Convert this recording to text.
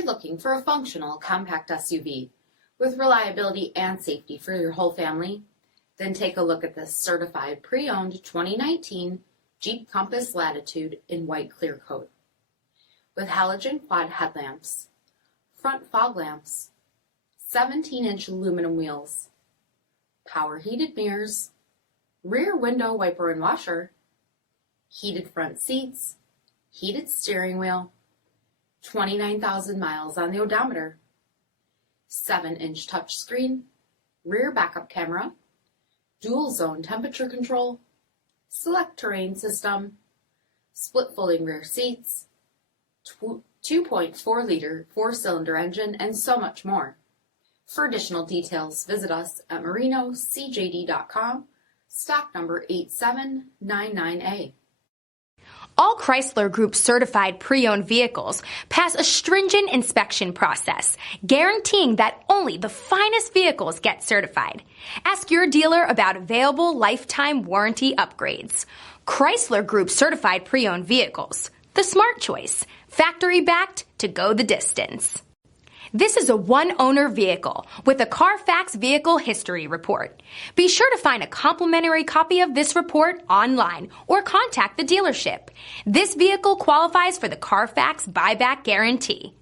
you're looking for a functional compact SUV with reliability and safety for your whole family, then take a look at this certified pre-owned 2019 Jeep Compass Latitude in white clear coat. With halogen quad headlamps, front fog lamps, 17-inch aluminum wheels, power heated mirrors, rear window wiper and washer, heated front seats, heated steering wheel, 29,000 miles on the odometer, 7-inch touchscreen, rear backup camera, dual zone temperature control, select terrain system, split folding rear seats, 2.4-liter 4-cylinder engine, and so much more. For additional details, visit us at marinocjd.com, stock number 8799A. All Chrysler Group certified pre-owned vehicles pass a stringent inspection process, guaranteeing that only the finest vehicles get certified. Ask your dealer about available lifetime warranty upgrades. Chrysler Group certified pre-owned vehicles, the smart choice, factory backed to go the distance. This is a one-owner vehicle with a CARFAX Vehicle History Report. Be sure to find a complimentary copy of this report online or contact the dealership. This vehicle qualifies for the CARFAX Buyback Guarantee.